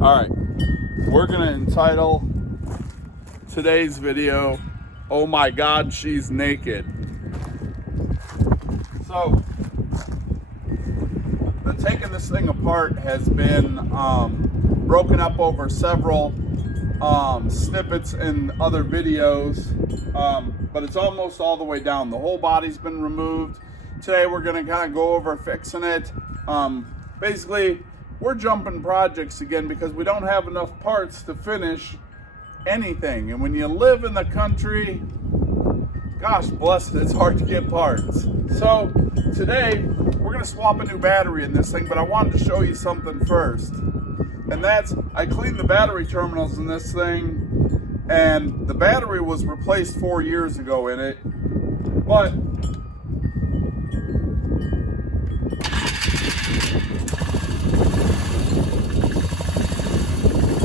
Alright, we're going to entitle today's video, "Oh My God, She's Naked." So, the taking this thing apart has been broken up over several snippets in other videos, but it's almost all the way down. The whole body's been removed. Today we're going to kind of go over fixing it. Basically, we're jumping projects again because we don't have enough parts to finish anything. And when you live in the country, gosh bless it, it's hard to get parts. So today we're going to swap a new battery in this thing, but I wanted to show you something first. And that's, I cleaned the battery terminals in this thing, and the battery was replaced 4 years ago in it, but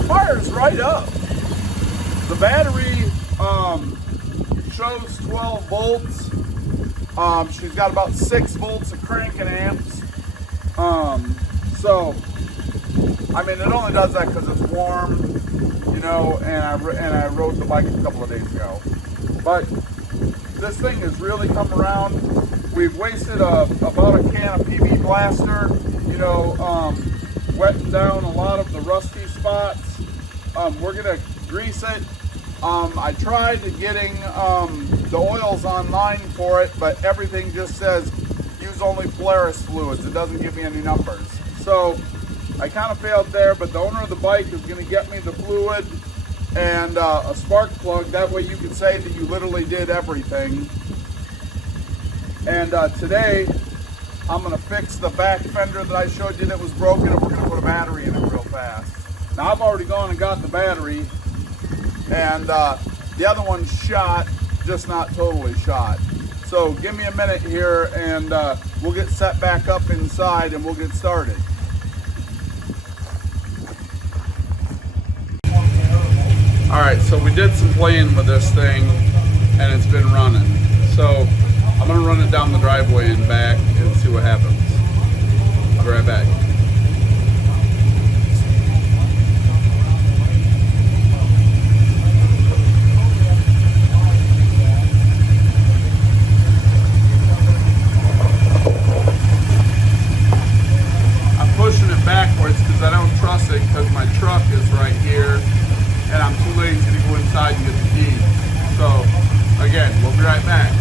fires right up. The battery shows 12 volts. She's got about 6 volts of cranking amps. So I mean, it only does that because it's warm, you know, and I rode the bike a couple of days ago. But this thing has really come around. We've wasted about a can of PB Blaster, you know, wetting down a lot of the rusty spots. We're gonna grease it. I tried getting the oils online for it, but everything just says use only Polaris fluids. It doesn't give me any numbers. So I kind of failed there, but the owner of the bike is going to get me the fluid and a spark plug. That way you can say that you literally did everything. And today I'm going to fix the back fender that I showed you that was broken, and we're going to put a battery in it real fast. Now I've already gone and got the battery, and the other one's shot, just not totally shot. So give me a minute here, and we'll get set back up inside and we'll get started. Alright, so we did some playing with this thing, and it's been running. So I'm going to run it down the driveway and back and see what happens. I'll be right back. I'm pushing it backwards because I don't trust it, because my truck is right here and I'm too lazy to go inside and get the key. So again, we'll be right back.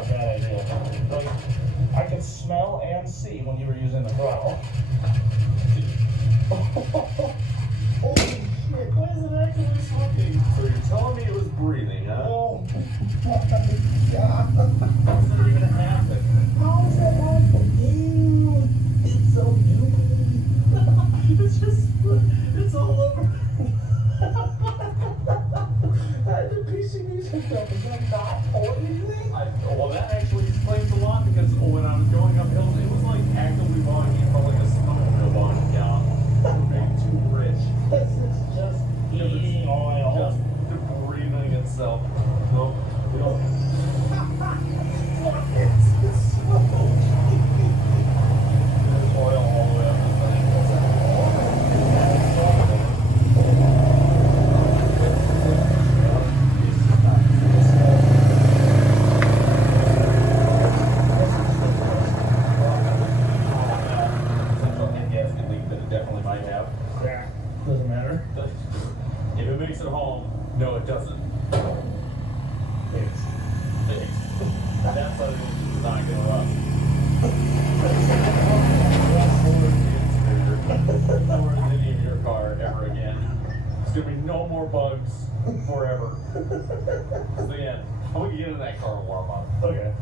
not a bad idea. Like, I could smell and see when you were using the throttle. Holy shit, why is it actually smoking? So you're telling me it was breathing, huh? Oh my god. How's that even happen? How is that possible? Ew, it's so gooey. It's just, it's all over. The PCB's hooked up. Is that not pulling anything? Well, that actually explains a lot because when I was going up hills, it was like actively bonding. It felt like a snowmobile bonding down. We're being too rich. This is just eating oil. Just the breathing itself. Nope, we don't. It's smoke. There's oil all the way up the thing. Definitely might have. Yeah, doesn't matter. If it makes it home, no, it doesn't. Thanks. That's how it's not going to rust. Or any of your car ever again. There's going to be no more bugs forever. So yeah, I want you to get in that car and warm up. Okay.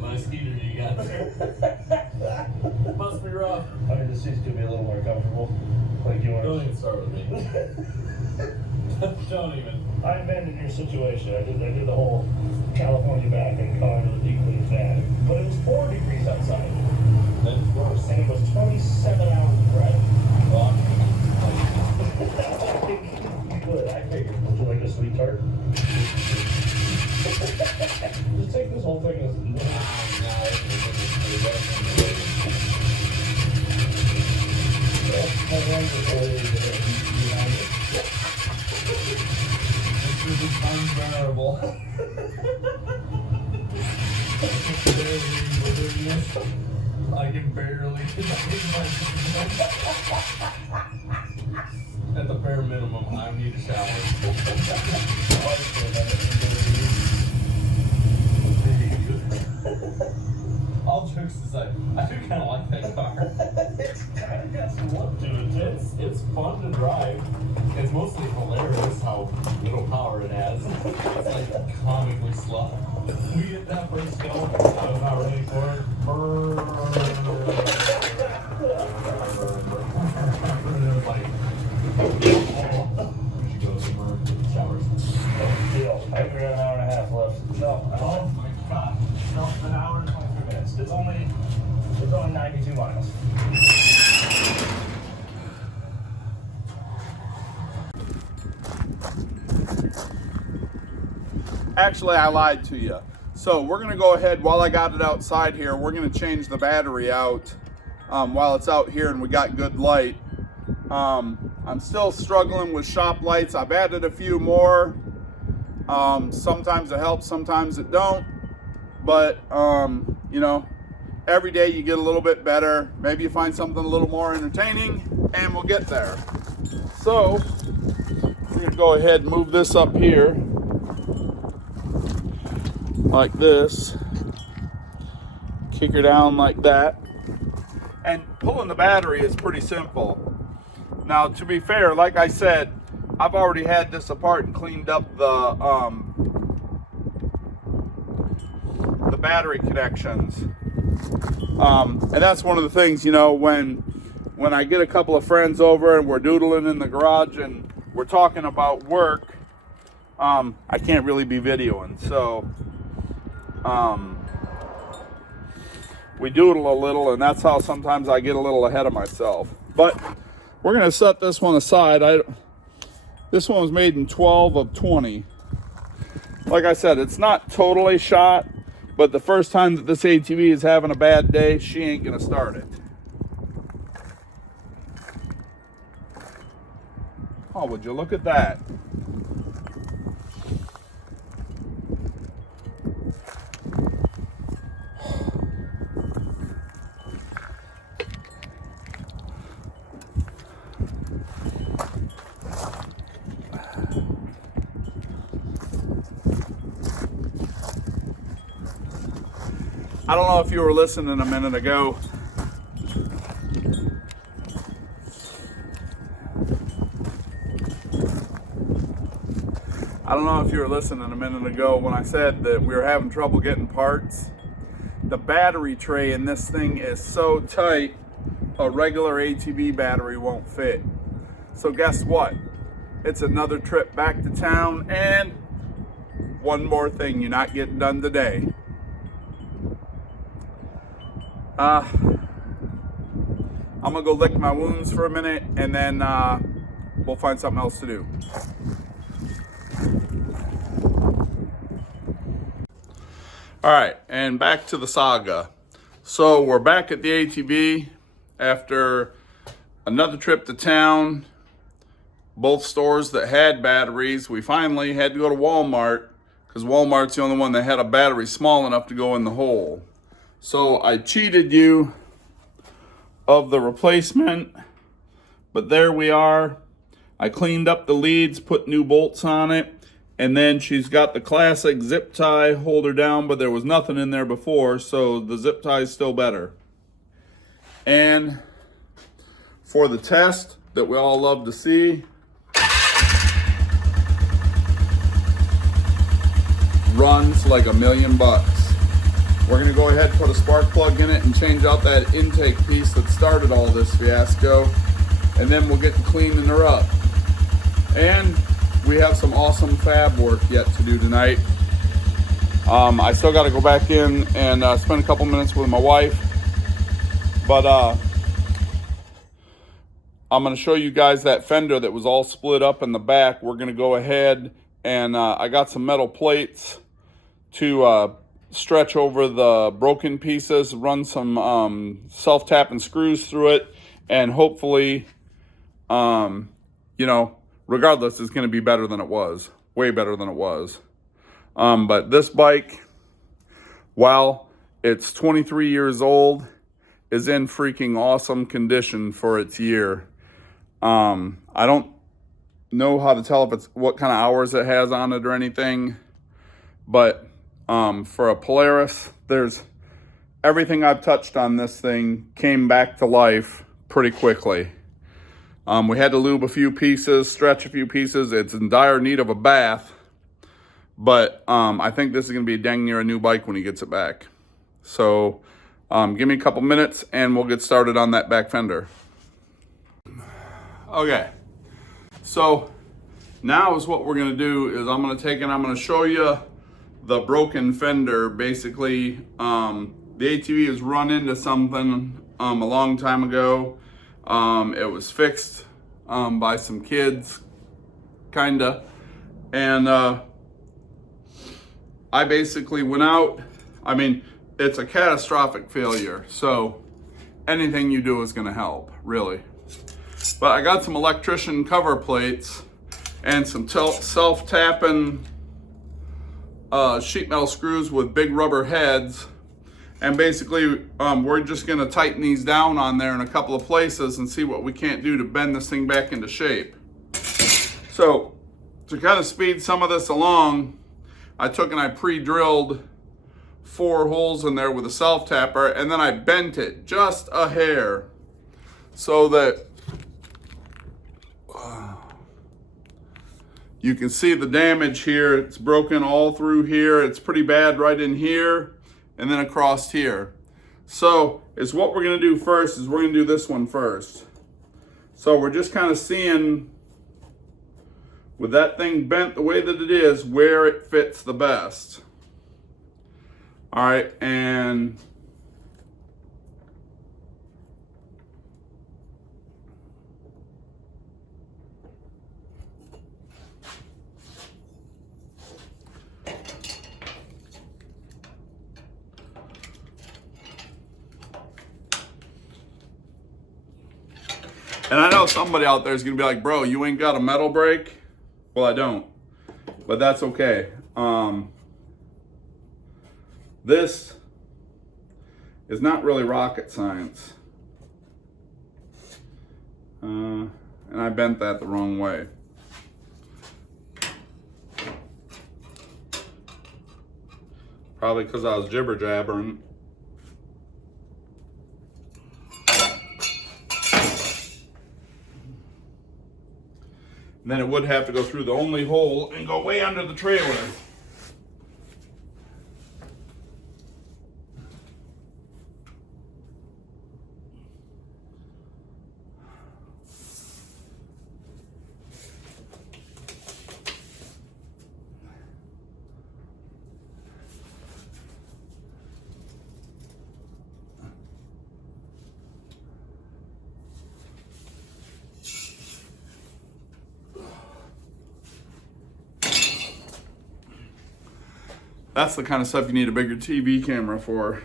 Nice heater you got there. Must be rough. I mean, the seats could be a little more comfortable. Like you want Don't to. even start with me. Don't even. I've been in your situation. I did the whole California back and car with a deep clean fan. But it was 4 degrees outside. That's worse. And it was 27 hours of driving. Well, Good. I figured. Would you like a sweet tart? Just take this whole thing as this is unbearable. I can barely at the bare minimum, I need a shower. All jokes aside, I do kind of like that car. it's kind of got some look to it. It's fun to drive. It's mostly hilarious how little power it has. It's like comically slow. We hit that first go. I was not ready for it. It was like, we should go somewhere. Showers. Deal. I think we got an hour and a half left. No. Oh my god. No, an hour and 23 minutes. It's only 92 miles. Actually, I lied to you. So we're gonna go ahead, while I got it outside here, we're gonna change the battery out while it's out here and we got good light. I'm still struggling with shop lights. I've added a few more. Sometimes it helps, sometimes it don't. But, you know, every day you get a little bit better. Maybe you find something a little more entertaining and we'll get there. So, we're gonna go ahead and move this up here. Like this. Kick her down like that. And pulling the battery is pretty simple. Now, to be fair, like I said, I've already had this apart and cleaned up the battery connections. And that's one of the things, you know, when I get a couple of friends over and we're doodling in the garage and we're talking about work, I can't really be videoing. So, we doodle a little, and that's how sometimes I get a little ahead of myself. But we're going to set this one aside. This one was made in 12 of 20. Like I said, it's not totally shot, but the first time that this ATV is having a bad day, she ain't going to start it. Oh, would you look at that? I don't know if you were listening a minute ago. I don't know if you were listening a minute ago when I said that we were having trouble getting parts. The battery tray in this thing is so tight, a regular ATV battery won't fit. So guess what? It's another trip back to town, and one more thing you're not getting done today. I'm gonna go lick my wounds for a minute, and then we'll find something else to do. All right, and back to the saga. So we're back at the ATV after another trip to town. Both stores that had batteries. We finally had to go to Walmart because Walmart's the only one that had a battery small enough to go in the hole. So I cheated you of the replacement, but there we are. I cleaned up the leads, put new bolts on it, and then she's got the classic zip tie holder down, but there was nothing in there before, so the zip tie is still better. And for the test that we all love to see, runs like $1,000,000. We're gonna go ahead and put a spark plug in it and change out that intake piece that started all this fiasco, and then we'll get to cleaning her up. And we have some awesome fab work yet to do tonight. I still got to go back in and spend a couple minutes with my wife, but I'm going to show you guys that fender that was all split up in the back. We're going to go ahead and I got some metal plates to stretch over the broken pieces, run some self-tapping screws through it, and hopefully, you know, regardless, it's going to be better than it was. Way better than it was. But this bike, while it's 23 years old, is in freaking awesome condition for its year. I don't know how to tell if it's what kind of hours it has on it or anything, but for a Polaris, there's everything I've touched on this thing came back to life pretty quickly. We had to lube a few pieces, stretch a few pieces. It's in dire need of a bath, but I think this is going to be dang near a new bike when he gets it back. So give me a couple minutes and we'll get started on that back fender. Okay, so now is what we're going to do is I'm going to take and I'm going to show you the broken fender. Basically, the ATV has run into something a long time ago. It was fixed by some kids, kinda, and I basically went out. I mean, it's a catastrophic failure, so anything you do is gonna help, really. But I got some electrician cover plates and some self-tapping sheet metal screws with big rubber heads. And basically, we're just going to tighten these down on there in a couple of places and see what we can't do to bend this thing back into shape. So, to kind of speed some of this along, I took and I pre-drilled 4 holes in there with a self-tapper, and then I bent it just a hair so that you can see the damage here. It's broken all through here. It's pretty bad right in here. And then across here. So is what we're gonna do first is we're gonna do this one first. So we're just kind of seeing with that thing bent the way that it is, where it fits the best. All right, and I know somebody out there is going to be like, bro, you ain't got a metal brake? Well, I don't, but that's okay. This is not really rocket science. And I bent that the wrong way. Probably because I was jibber jabbering. And then it would have to go through the only hole and go way under the trailer. That's the kind of stuff you need a bigger TV camera for.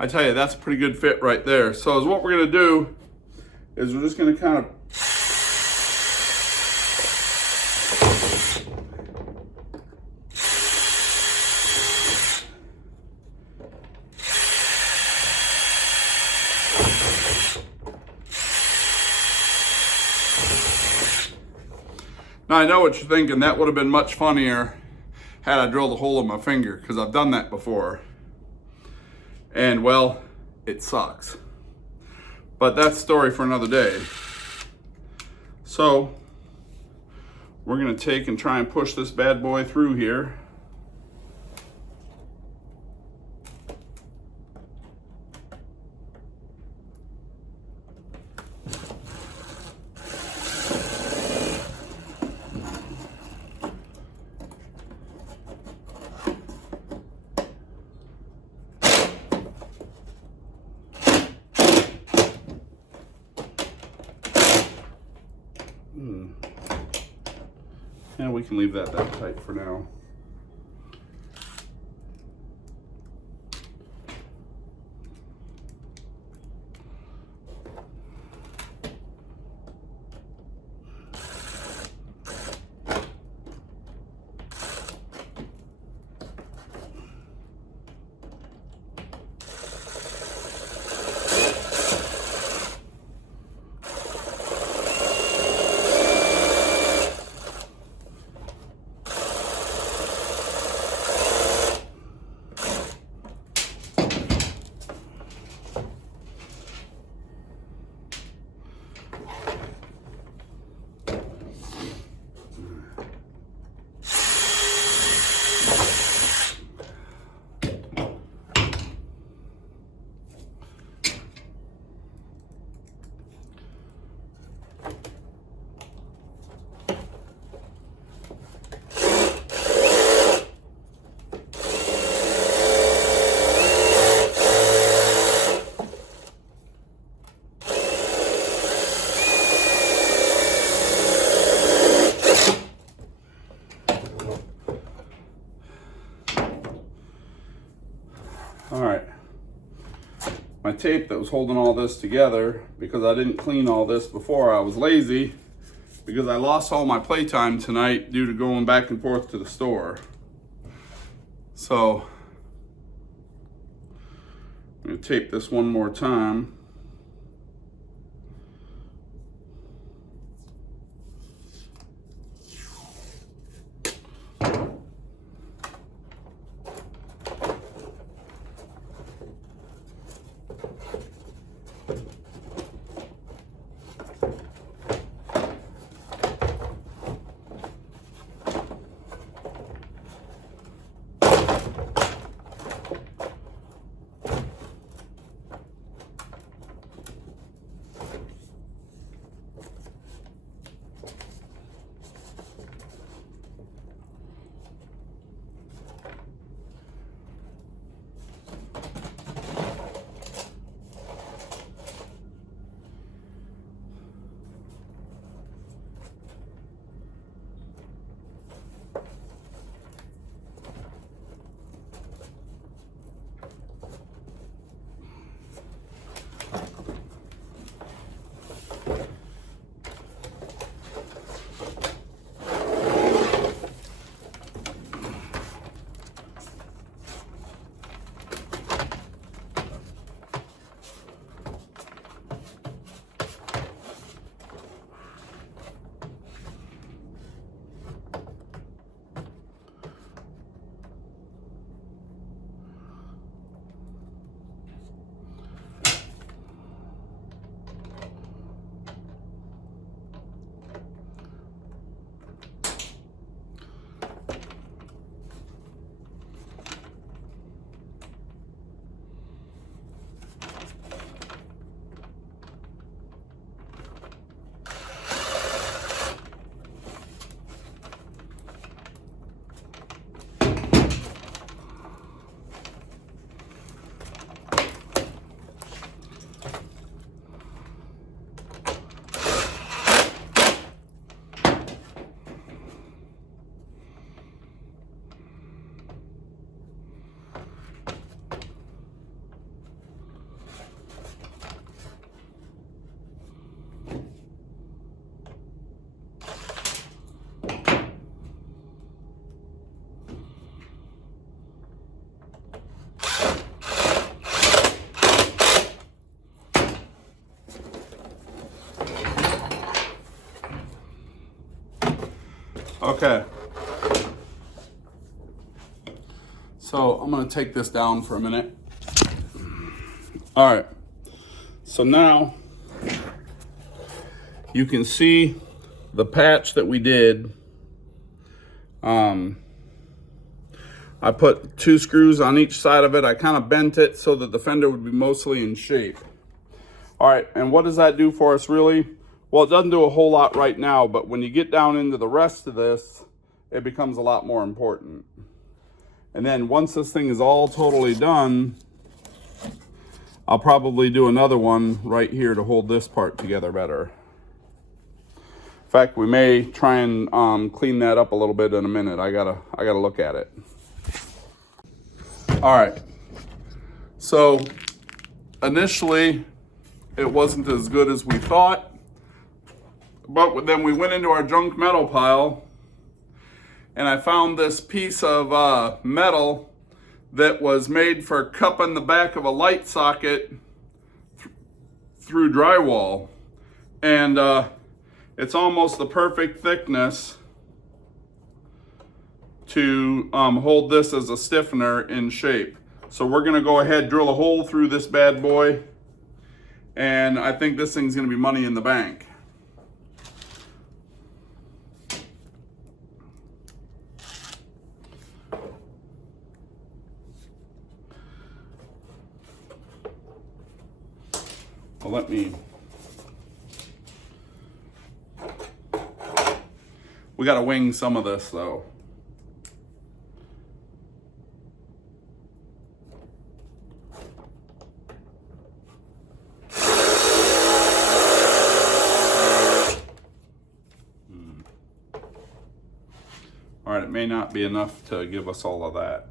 I tell you, that's a pretty good fit right there. So what we're gonna do is we're just gonna kind of Now I know what you're thinking, that would have been much funnier had I drilled a hole in my finger, because I've done that before. And well, it sucks. But that's a story for another day. So we're gonna take and try and push this bad boy through here. And we can leave that tight for now. All right, my tape that was holding all this together, because I didn't clean all this before, I was lazy, because I lost all my playtime tonight due to going back and forth to the store. So I'm gonna tape this one more time. Okay. So I'm going to take this down for a minute. All right. So now you can see the patch that we did. I put 2 screws on each side of it. I kind of bent it so that the fender would be mostly in shape. All right, and what does that do for us really? Well, it doesn't do a whole lot right now, but when you get down into the rest of this, it becomes a lot more important. And then once this thing is all totally done, I'll probably do another one right here to hold this part together better. In fact, we may try and clean that up a little bit in a minute. I gotta look at it. All right. So initially, it wasn't as good as we thought, but then we went into our junk metal pile, and I found this piece of metal that was made for cupping the back of a light socket through drywall, and it's almost the perfect thickness to hold this as a stiffener in shape. So we're gonna go ahead, drill a hole through this bad boy, and I think this thing's gonna be money in the bank. Well, we gotta wing some of this though. All right, it may not be enough to give us all of that.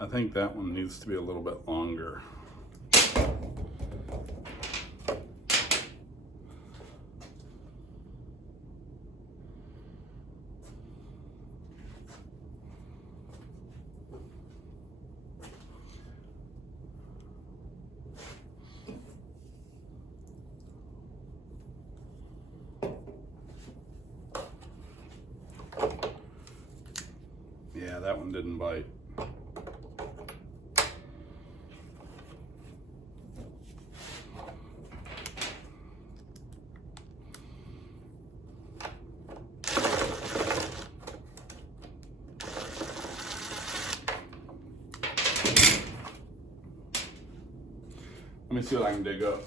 I think that one needs to be a little bit longer. Yeah, that one didn't bite. Let me see what I can dig up.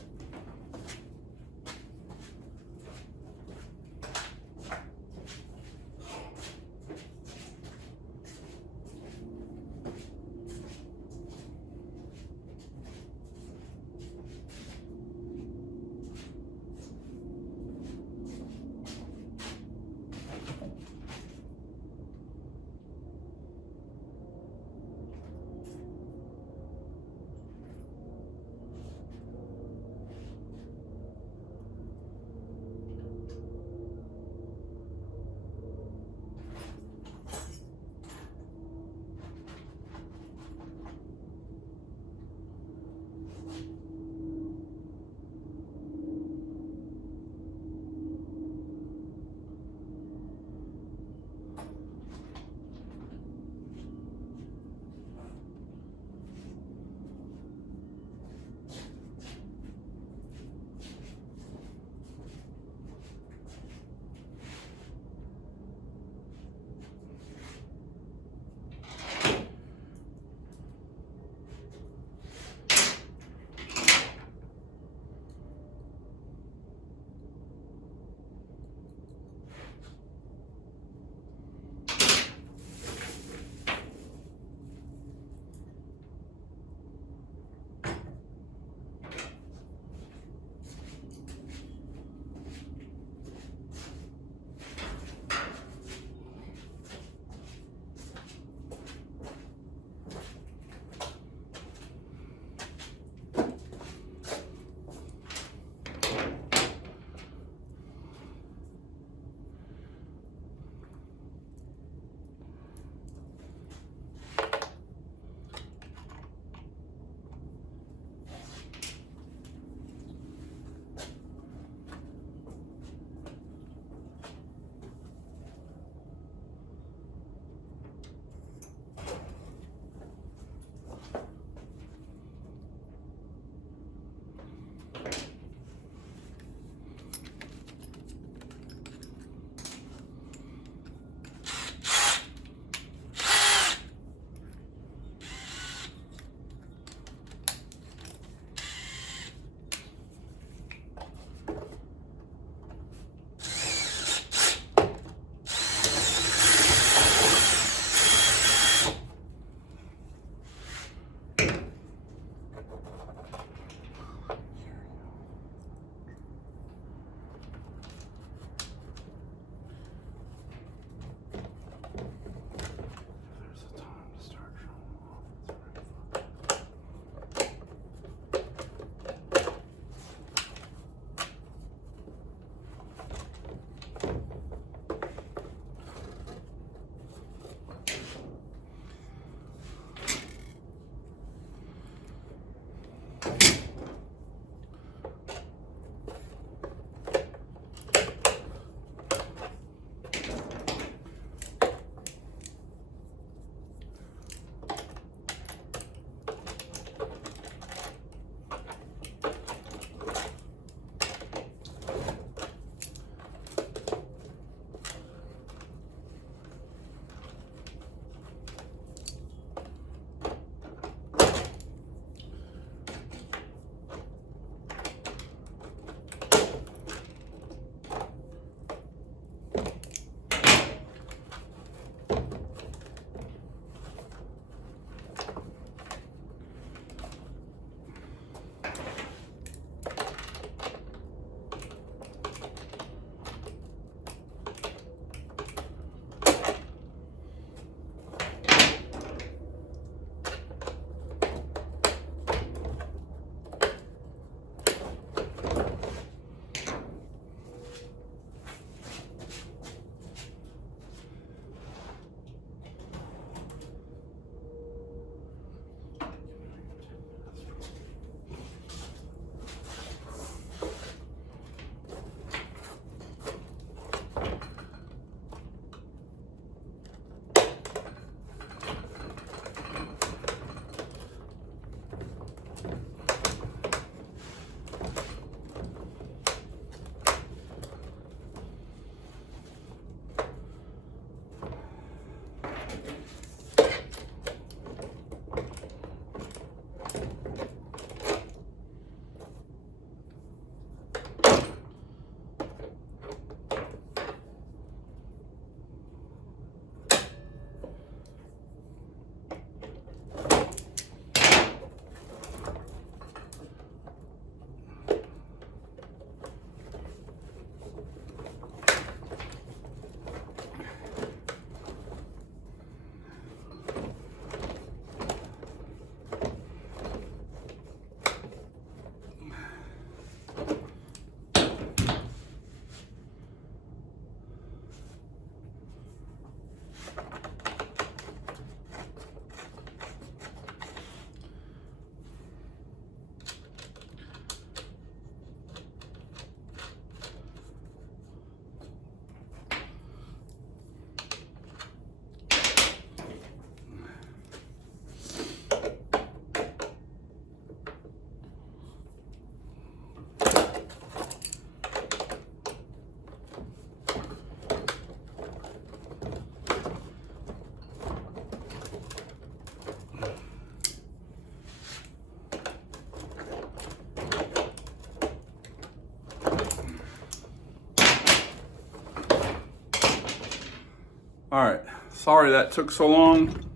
All right, sorry that took so long.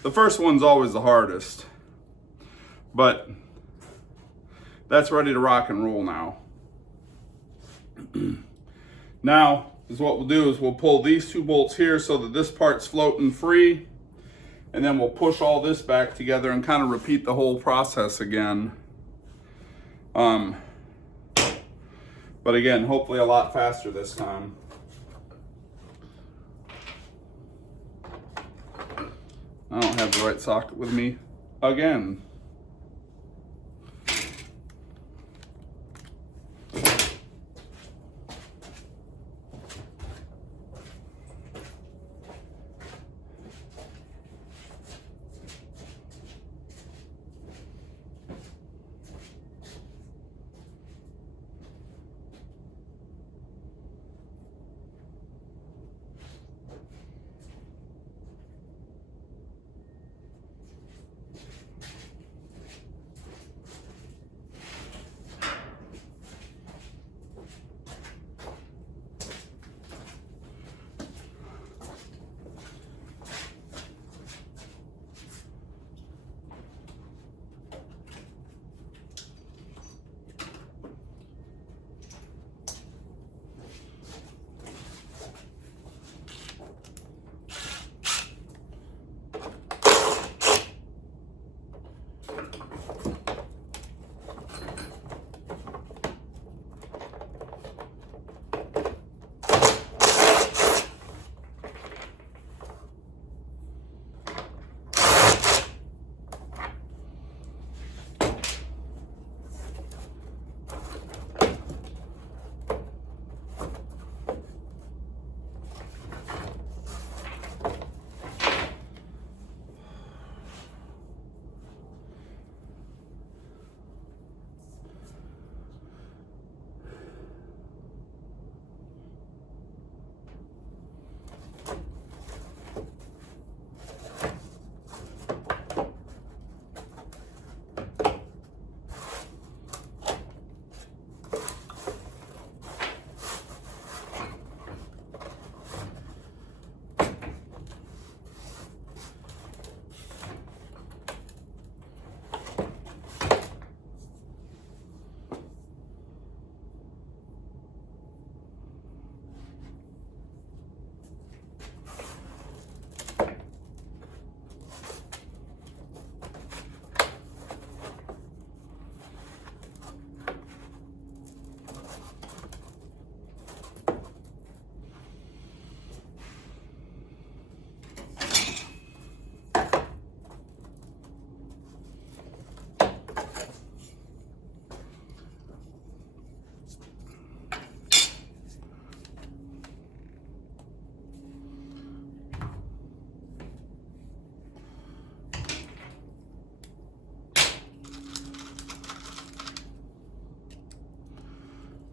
The first one's always the hardest, but that's ready to rock and roll now. Now, is what we'll do is we'll pull these 2 bolts here so that this part's floating free, and then we'll push all this back together and kind of repeat the whole process again. But again, hopefully a lot faster this time. I don't have the right socket with me again.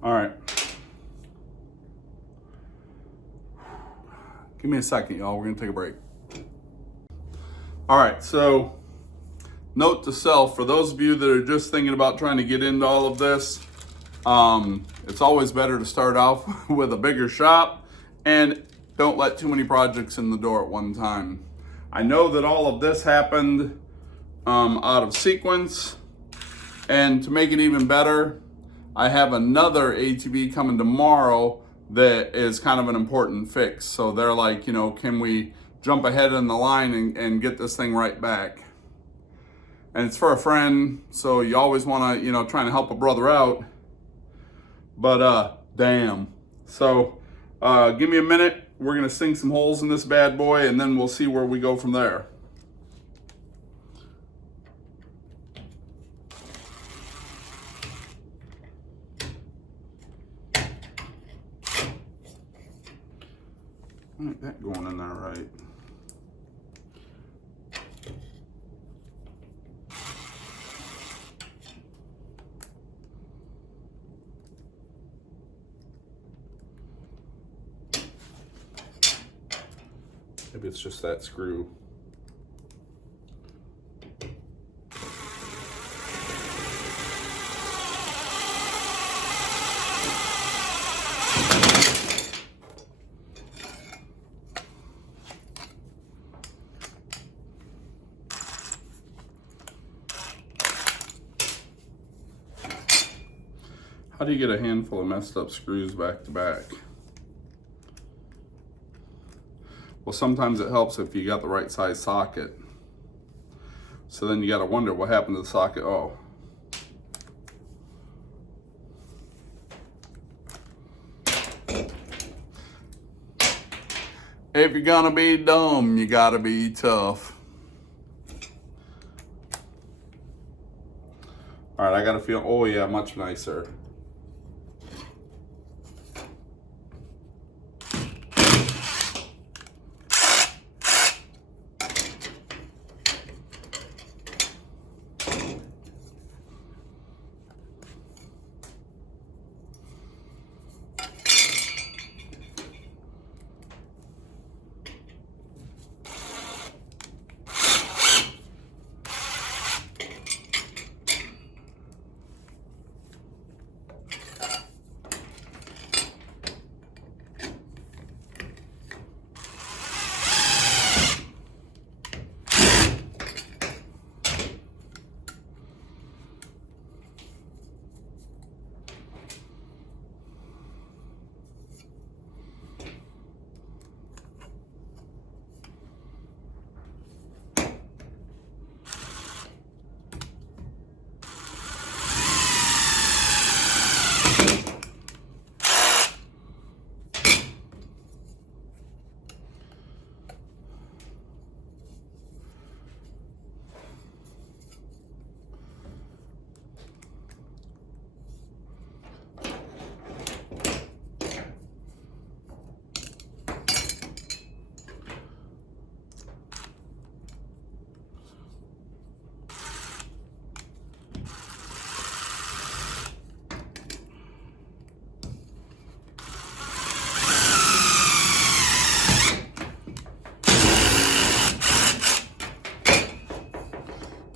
All right. Give me a second, y'all. We're gonna take a break. All right, so note to self, for those of you that are just thinking about trying to get into all of this, it's always better to start off with a bigger shop and don't let too many projects in the door at one time. I know that all of this happened out of sequence, and to make it even better, I have another ATV coming tomorrow that is kind of an important fix. So they're like, you know, can we jump ahead in the line and get this thing right back? And it's for a friend, so you always want to, you know, trying to help a brother out. But damn. So give me a minute. We're gonna sink some holes in this bad boy, and then we'll see where we go from there. Ain't that going in there right? Maybe it's just that screw. How do you get a handful of messed up screws back to back? Well, sometimes it helps if you got the right size socket. So then you got to wonder what happened to the socket. Oh. If you're gonna be dumb, you gotta be tough. All right, I gotta feel, oh yeah, much nicer.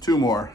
Two more.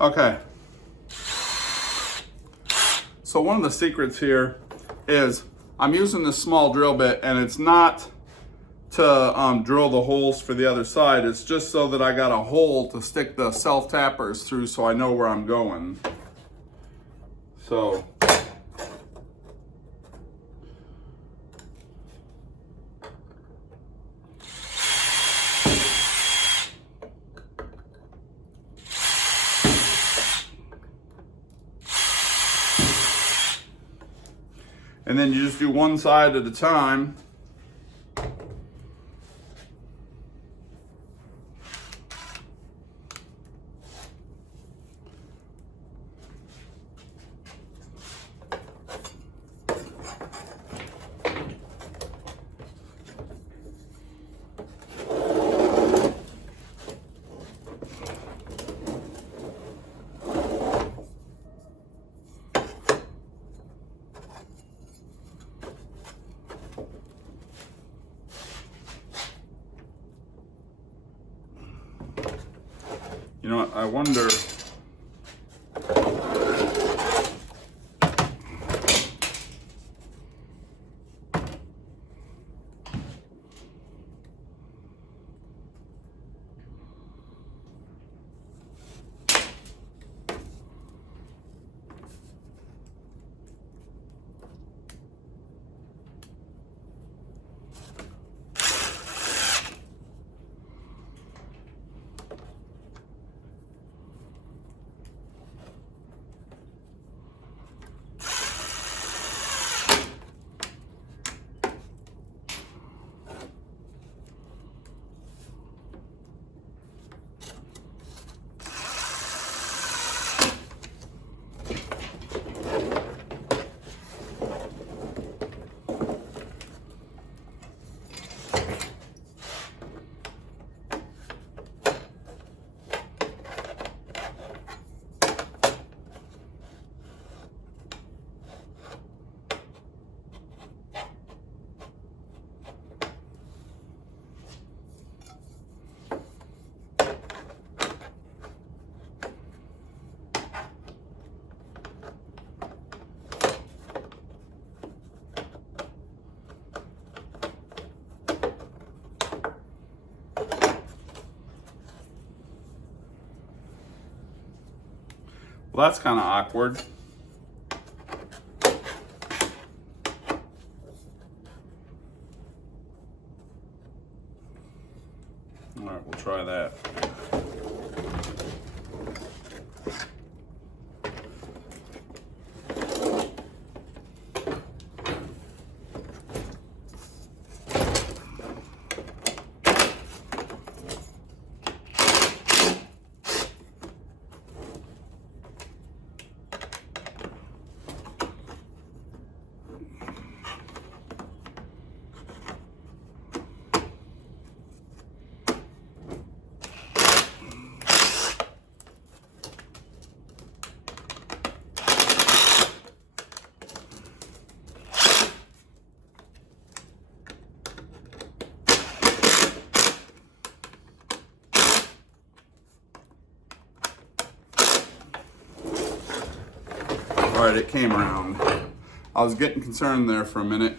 Okay. So one of the secrets here is I'm using this small drill bit, and it's not to drill the holes for the other side. It's just so that I got a hole to stick the self-tappers through so I know where I'm going. So and then you just do one side at a time. You know what, I wonder, Well, that's kind of awkward. All right, we'll try that. All right, it came around. I was getting concerned there for a minute.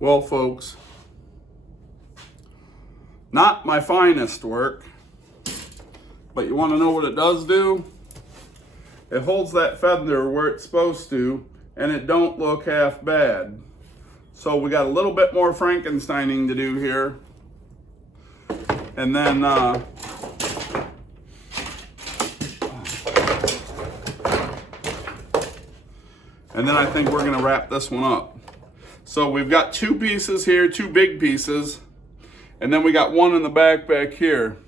Well, folks, not my finest work, but you want to know what it does do? It holds that feather where it's supposed to, and it don't look half bad. So we got a little bit more Frankensteining to do here. And then I think we're gonna wrap this one up. So we've got two pieces here, two big pieces, and then we got one in the back here.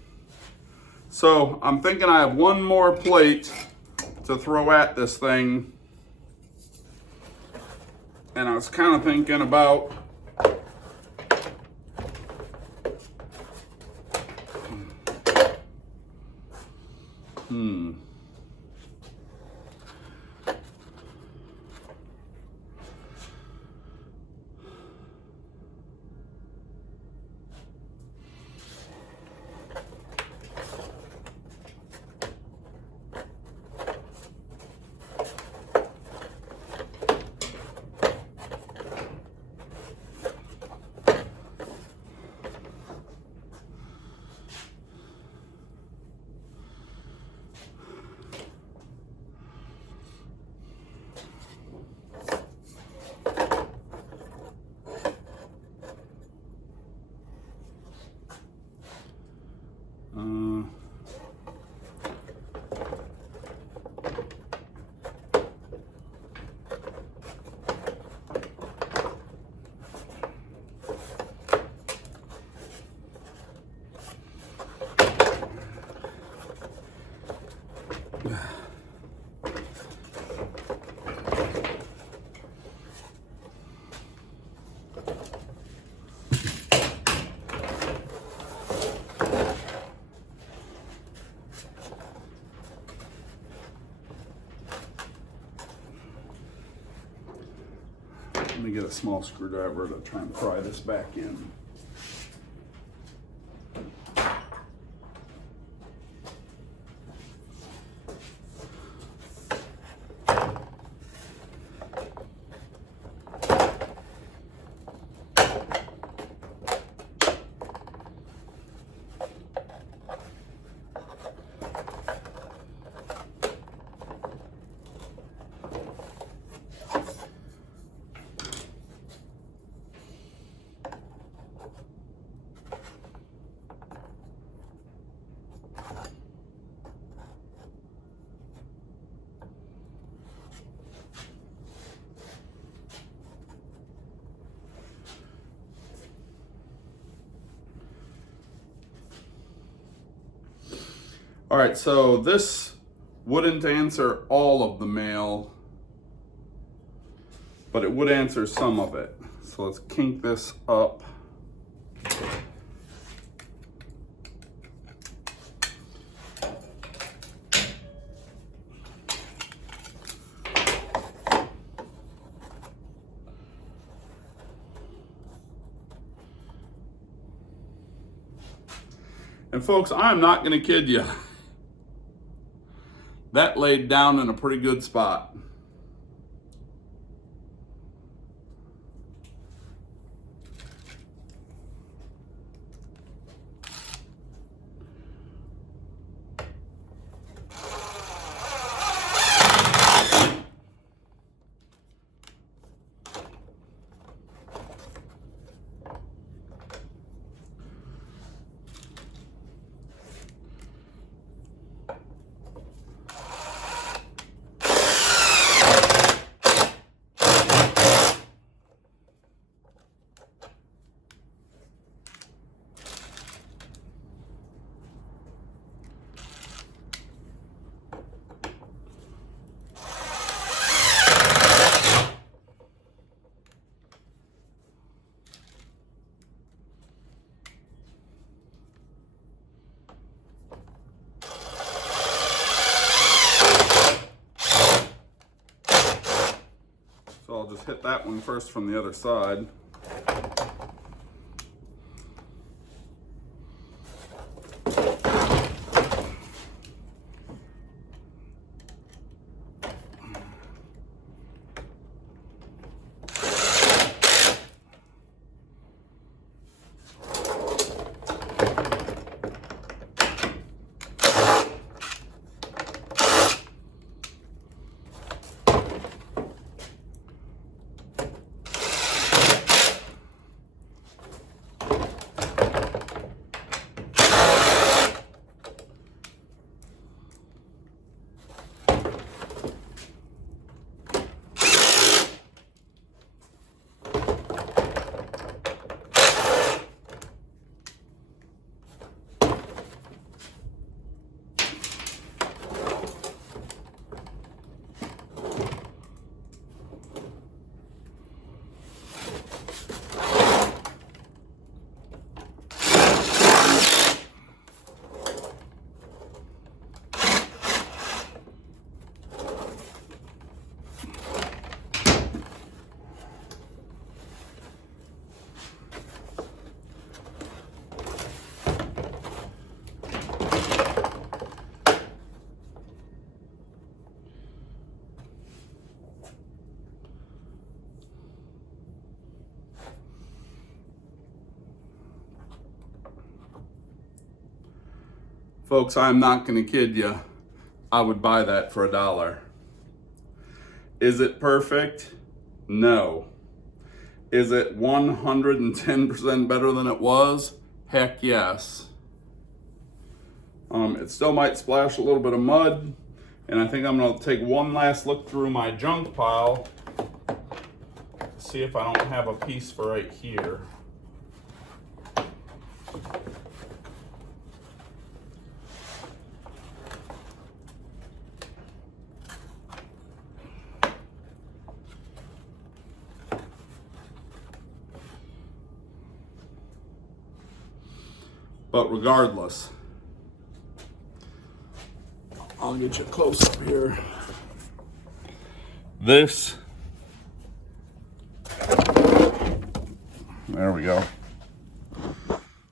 So I'm thinking I have one more plate to throw at this thing. And I was kind of thinking about get a small screwdriver to try and pry this back in. All right, so this wouldn't answer all of the mail, but it would answer some of it. So let's kink this up. And folks, I'm not gonna kid you. That laid down in a pretty good spot. So I'll just hit that one first from the other side. Folks, I'm not gonna kid you. I would buy that for $1. Is it perfect? No. Is it 110% better than it was? Heck yes. It still might splash a little bit of mud, and I think I'm gonna take one last look through my junk pile to see if I don't have a piece for right here. But regardless, I'll get you close up here. This There we go.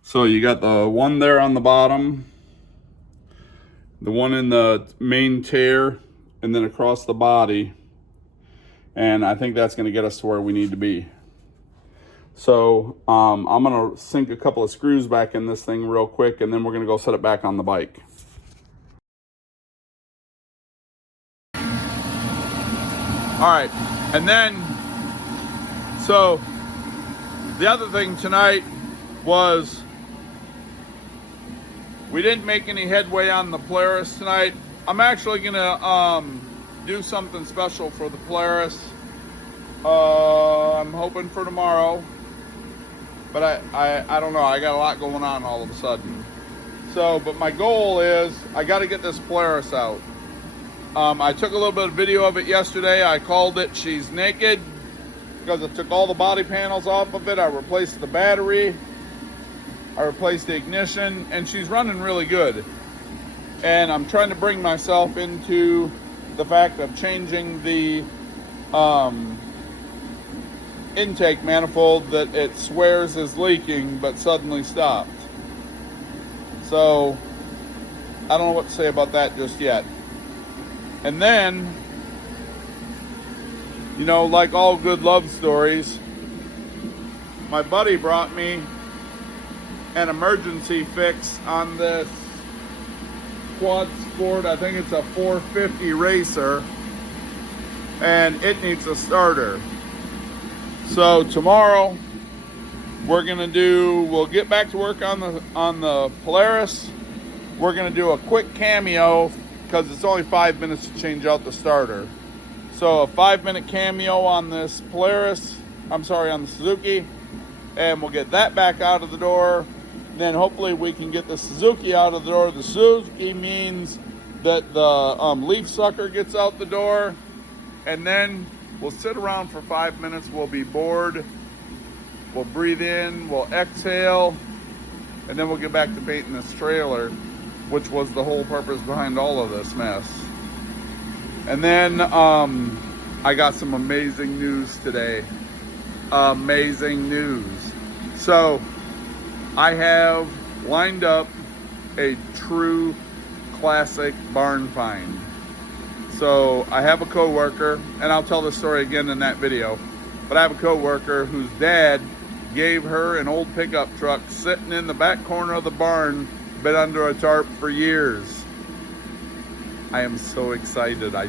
So you got the one there on the bottom, the one in the main tear, and then across the body. And I think that's going to get us to where we need to be. So I'm going to sink a couple of screws back in this thing real quick, and then we're going to go set it back on the bike. All right, and then, so the other thing tonight was we didn't make any headway on the Polaris tonight. I'm actually gonna do something special for the Polaris. I'm hoping for tomorrow, but I don't know. I got a lot going on all of a sudden. So, but my goal is I got to get this Polaris out. I took a little bit of video of it yesterday. I called it She's Naked because I took all the body panels off of it. I replaced the battery. I replaced the ignition, and she's running really good. And I'm trying to bring myself into the fact of changing the intake manifold that it swears is leaking but suddenly stopped. So I don't know what to say about that just yet. And then, you know, like all good love stories, my buddy brought me an emergency fix on this Quad Sport. I think it's a 450 Racer, and it needs a starter. So tomorrow we'll get back to work on the Polaris. We're gonna do a quick cameo because it's only 5 minutes to change out the starter. So a 5-minute cameo on this Polaris, on the Suzuki, and we'll get that back out of the door. Then hopefully we can get the Suzuki out of the door. The Suzuki means that the leaf sucker gets out the door, and then we'll sit around for 5 minutes. We'll be bored. We'll breathe in, we'll exhale, and then we'll get back to painting this trailer, which was the whole purpose behind all of this mess. And then I got some amazing news today. Amazing news. So I have lined up a true classic barn find. So I have a coworker, and I'll tell the story again in that video, but I have a coworker whose dad gave her an old pickup truck sitting in the back corner of the barn, been under a tarp for years. I am so excited. I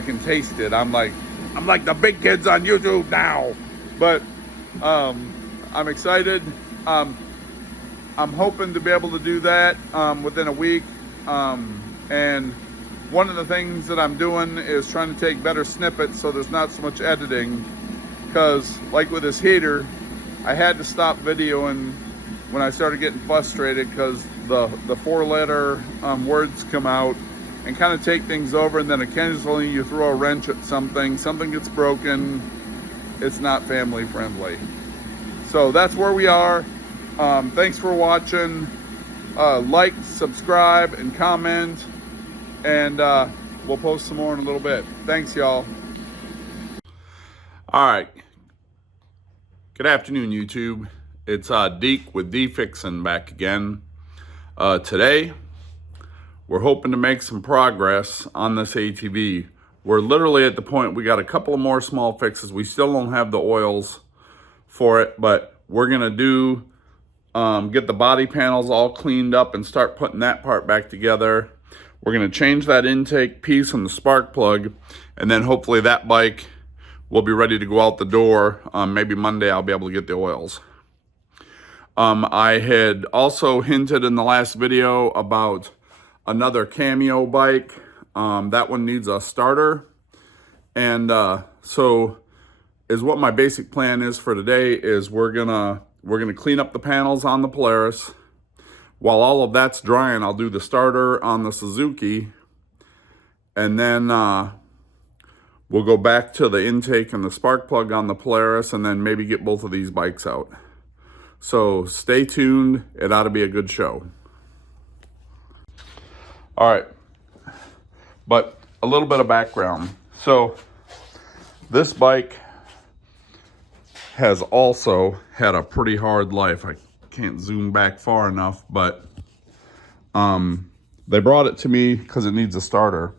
can taste it. I'm like the big kids on YouTube now. But I'm excited. I'm hoping to be able to do that within a week. And one of the things that I'm doing is trying to take better snippets so there's not so much editing. Because like with this heater, I had to stop videoing when I started getting frustrated because the 4-letter words come out and kind of take things over, and then occasionally you throw a wrench at something gets broken. It's not family friendly. So that's where we are. Thanks for watching. Like, subscribe, and comment, and we'll post some more in a little bit. Thanks, y'all. All right. Good afternoon, YouTube. It's Deke with D-Fixin' back again. Today, we're hoping to make some progress on this ATV. We're literally at the point we got a couple of more small fixes. We still don't have the oils for it, but we're gonna get the body panels all cleaned up and start putting that part back together. We're gonna change that intake piece and the spark plug, and then hopefully that bike will be ready to go out the door. Maybe Monday I'll be able to get the oils. I had also hinted in the last video about another Cameo bike. That one needs a starter. And so is what my basic plan is for today is we're gonna clean up the panels on the Polaris. While all of that's drying, I'll do the starter on the Suzuki. And then we'll go back to the intake and the spark plug on the Polaris, and then maybe get both of these bikes out. So stay tuned. It ought to be a good show. All right. But a little bit of background. So this bike has also had a pretty hard life. I can't zoom back far enough, but they brought it to me because it needs a starter.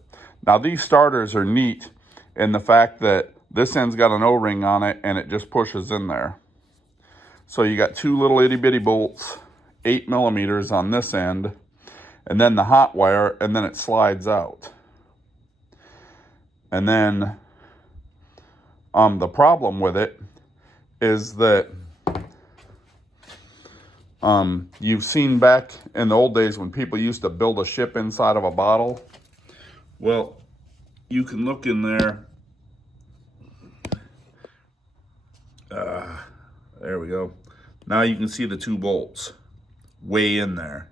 Now these starters are neat in the fact that this end's got an O-ring on it and it just pushes in there. So you got two little itty bitty bolts, 8 millimeters on this end, and then the hot wire, and then it slides out. And then the problem with it is that you've seen back in the old days when people used to build a ship inside of a bottle. Well, you can look in there. There we go. Now you can see the two bolts way in there.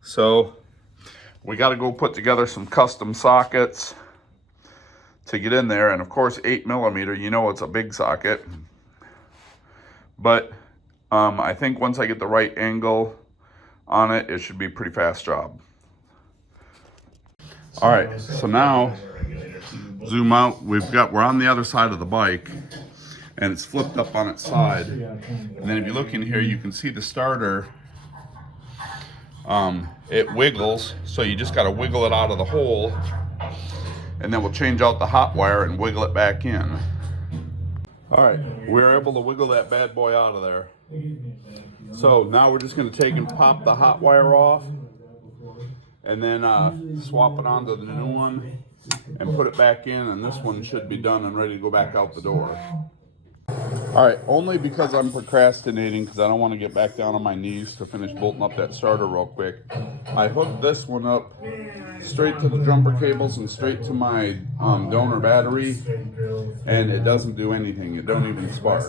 So we got to go put together some custom sockets to get in there. And of course, 8 millimeter, you know, it's a big socket. But I think once I get the right angle on it, it should be a pretty fast job. All right, so now zoom out. We're on the other side of the bike, and it's flipped up on its side. And then if you look in here, you can see the starter. It wiggles, so you just got to wiggle it out of the hole, and then we'll change out the hot wire and wiggle it back in. All right, we were able to wiggle that bad boy out of there. So now we're just going to take and pop the hot wire off, and then swap it onto the new one and put it back in, and this one should be done and ready to go back out the door. All right, only because I'm procrastinating because I don't want to get back down on my knees to finish bolting up that starter real quick. I hooked this one up straight to the jumper cables and straight to my donor battery, and it doesn't do anything. It don't even spark.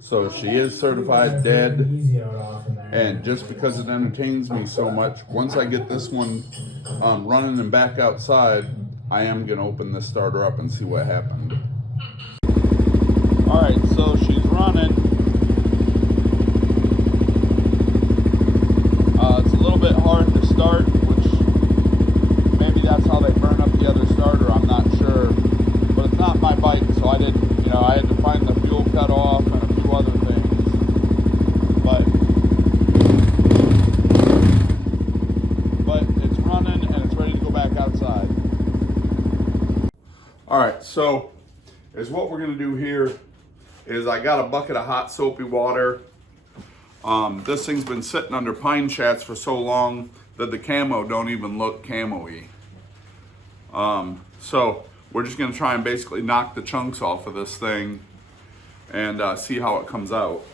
So she is certified dead, and just because it entertains me so much, once I get this one running and back outside, I am going to open this starter up and see what happened. All right, so she's running. It's a little bit hard to start, which maybe that's how they burn up the other starter. I'm not sure, but it's not my bike, so I didn't. You know, I had to find the fuel cutoff and a few other things. But it's running and it's ready to go back outside. All right, so is what we're gonna do here. Is I got a bucket of hot soapy water. This thing's been sitting under pine chats for so long that the camo don't even look camo-y. So we're just gonna try and basically knock the chunks off of this thing and see how it comes out.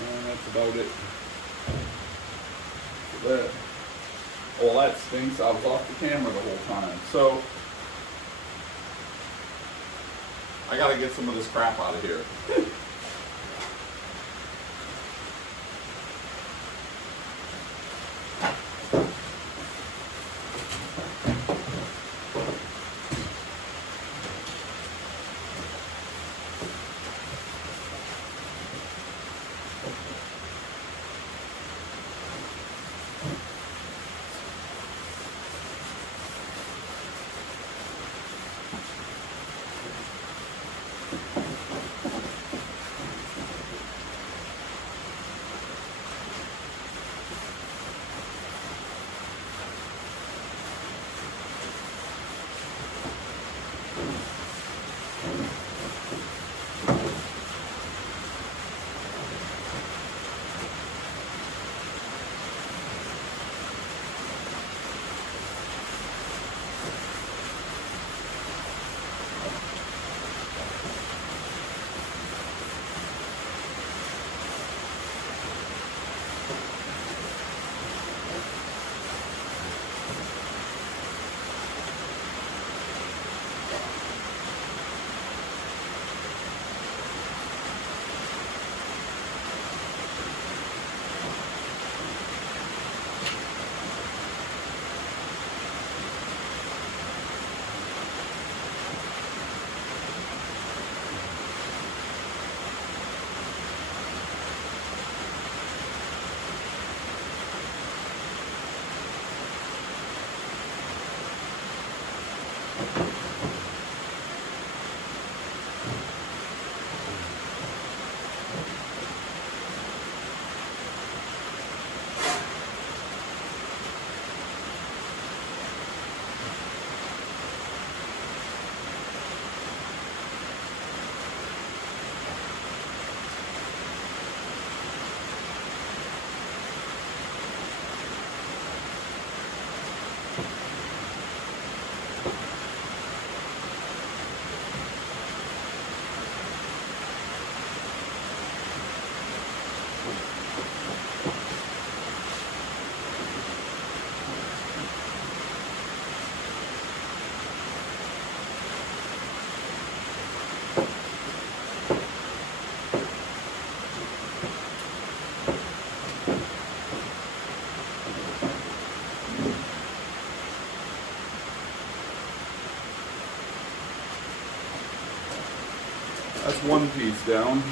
And that's about it for that. Well, that stinks. I was off the camera the whole time. So, I gotta get some of this crap out of here. That's one piece down.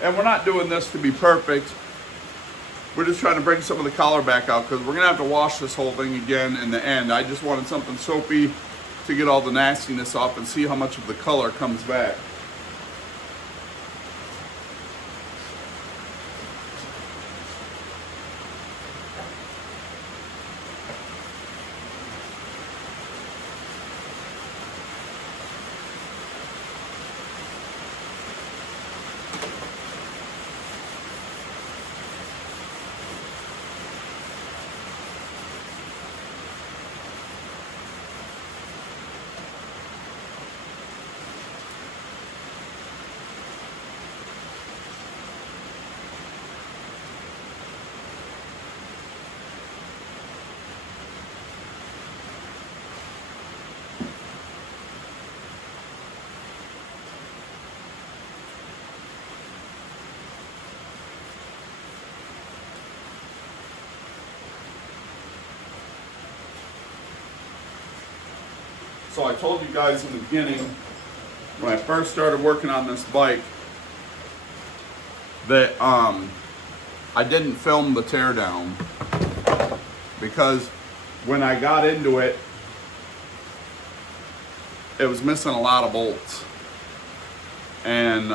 And we're not doing this to be perfect. We're just trying to bring some of the color back out because we're gonna have to wash this whole thing again in the end. I just wanted something soapy to get all the nastiness off and see how much of the color comes back. So I told you guys in the beginning, when I first started working on this bike, that I didn't film the teardown because when I got into it, it was missing a lot of bolts. And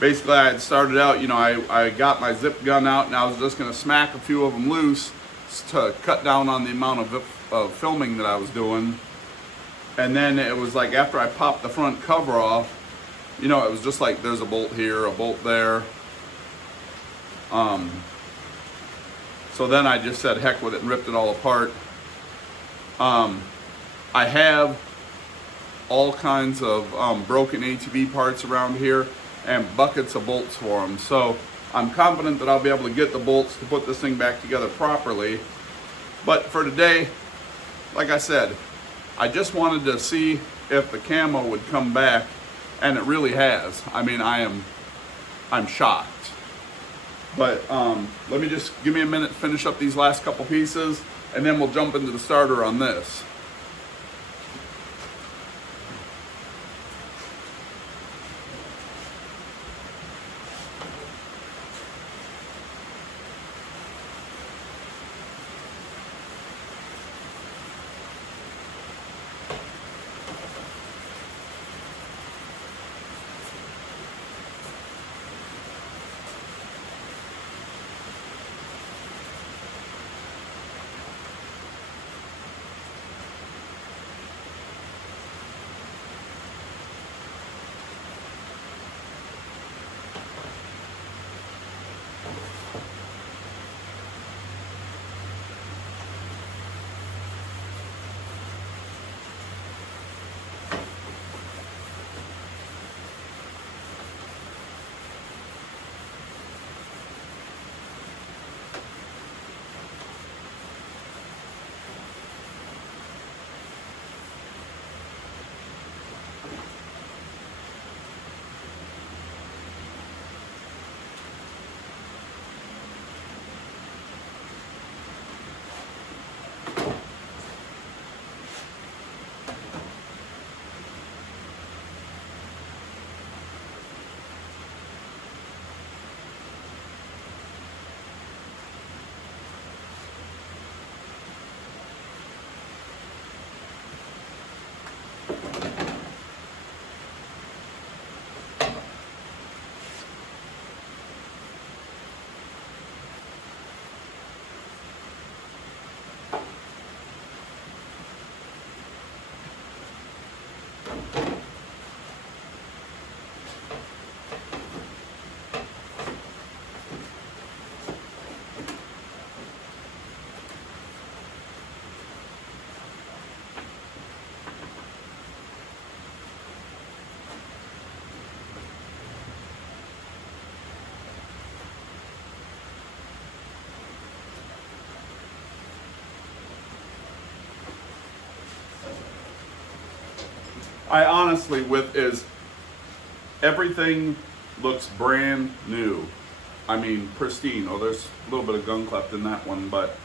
basically I had started out, you know, I got my zip gun out and I was just going to smack a few of them loose to cut down on the amount of filming that I was doing. And then it was like after I popped the front cover off, you know, it was just like there's a bolt here, a bolt there. So then I just said heck with it and ripped it all apart. I have all kinds of broken ATV parts around here and buckets of bolts for them. So I'm confident that I'll be able to get the bolts to put this thing back together properly. But for today, like I said, I just wanted to see if the camo would come back, and it really has. I mean, I'm shocked. But let me just give me a minute to finish up these last couple pieces, and then we'll jump into the starter on this. I honestly, everything looks brand new. I mean, pristine. Oh, there's a little bit of gunk left in that one, but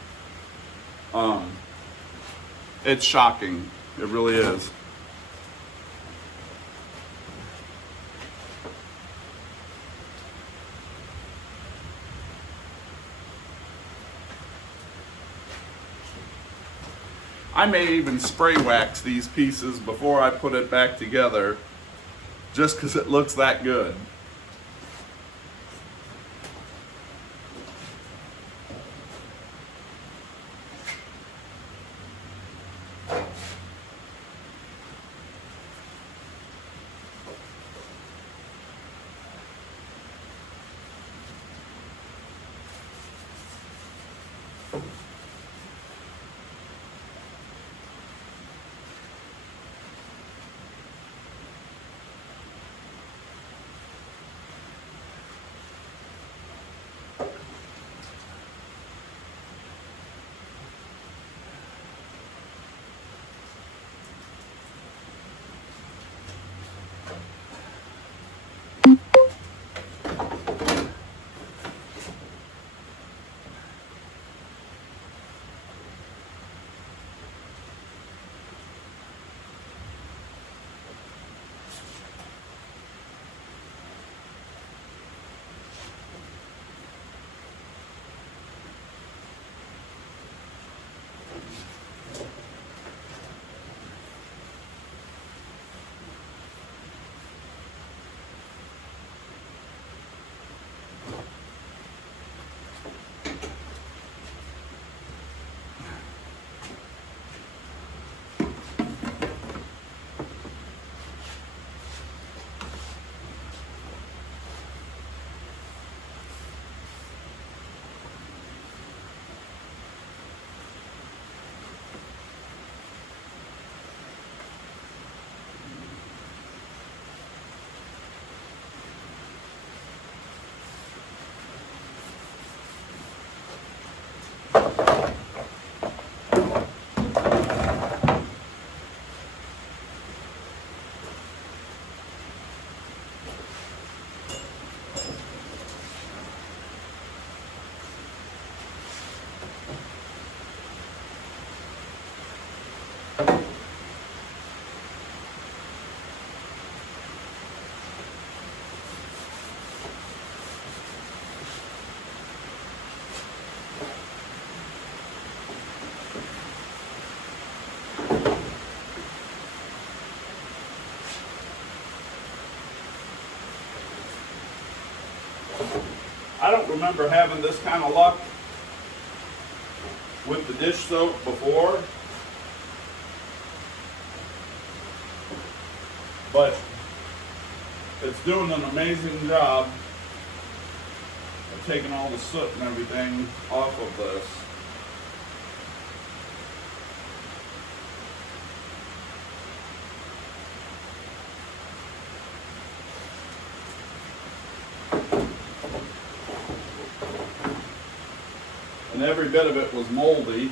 it's shocking. It really is. I may even spray wax these pieces before I put it back together, just because it looks that good. I don't remember having this kind of luck with the dish soap before, but it's doing an amazing job of taking all the soot and everything off of this. And every bit of it was moldy.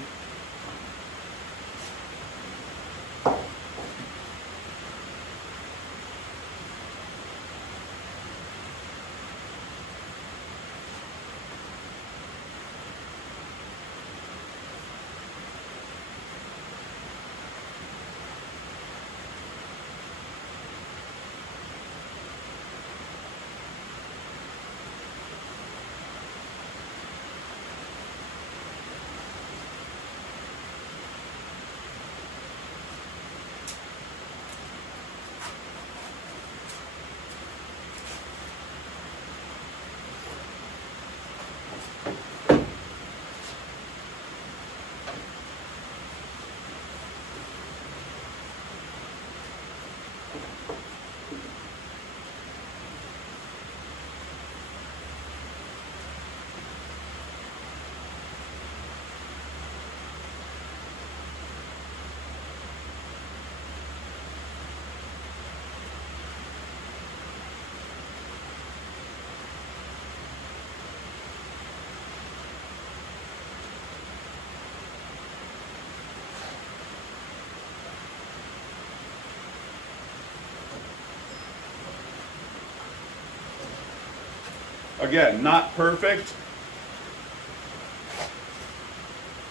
Again, not perfect,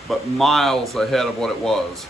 but miles ahead of what it was.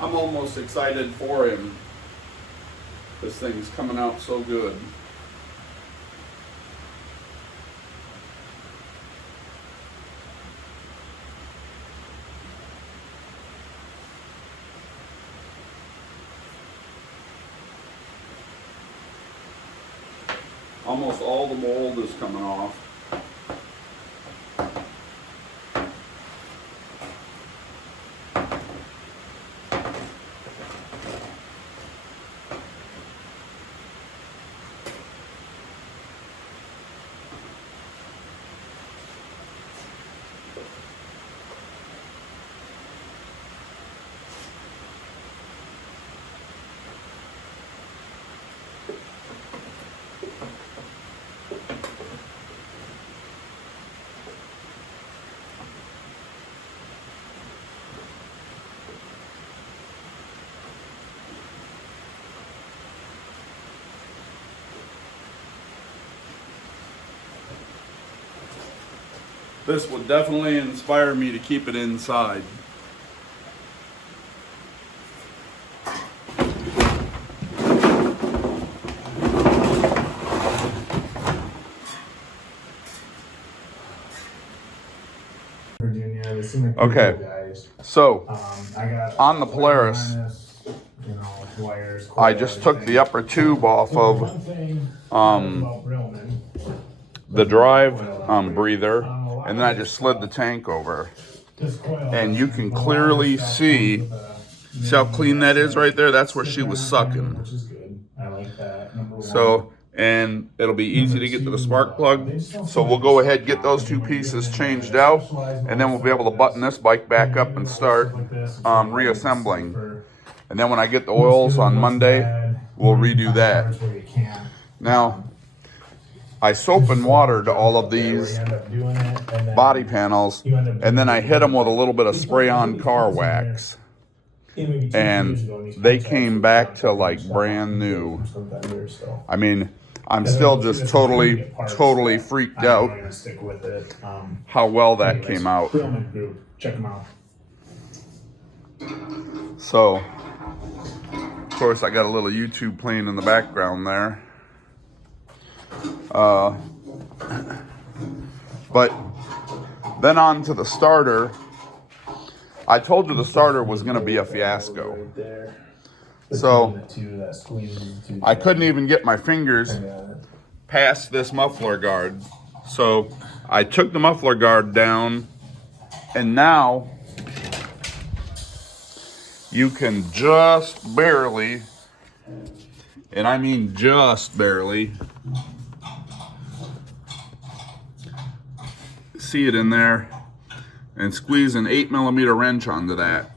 I'm almost excited for him. This thing's coming out so good. Almost all the mold is coming off. This would definitely inspire me to keep it inside. Virginia, they seem like Okay. good guys. So, I got on the Polaris, you know, wires, I just took the upper tube off of the drive breather, and then I just slid the tank over. And you can clearly see how clean that is right there. That's where she was sucking. Which is good. I like that. Number one. So, and it'll be easy to get to the spark plug. So we'll go ahead, get those two pieces changed out, and then we'll be able to button this bike back up and start reassembling. And then when I get the oils on Monday, we'll redo that. Now, I soap and watered all of these body panels, and then I hit them with a little bit of spray-on car wax. And they came back to like brand new. I mean, I'm still just totally freaked out how well that came out. Check them out. So, of course, I got a little YouTube playing in the background there. But then on to the starter. I told you the starter was going to be a fiasco. So I couldn't even get my fingers past this muffler guard. So I took the muffler guard down, and now you can just barely, and I mean just barely, see it in there, and squeeze an 8mm wrench onto that.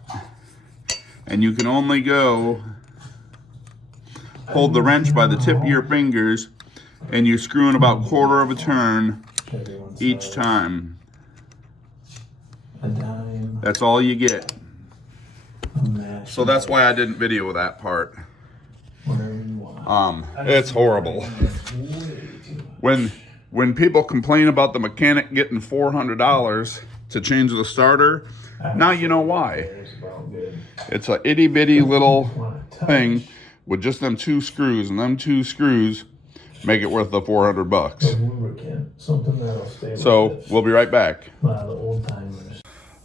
And you can only hold the wrench by the tip of your fingers, and you screw in about 1/4 of a turn each time. That's all you get. So that's why I didn't video that part. It's horrible. When people complain about the mechanic getting $400 to change the starter, now you know why. It's a itty bitty little thing with just them 2 screws, and them 2 screws make it worth the $400. So we'll be right back.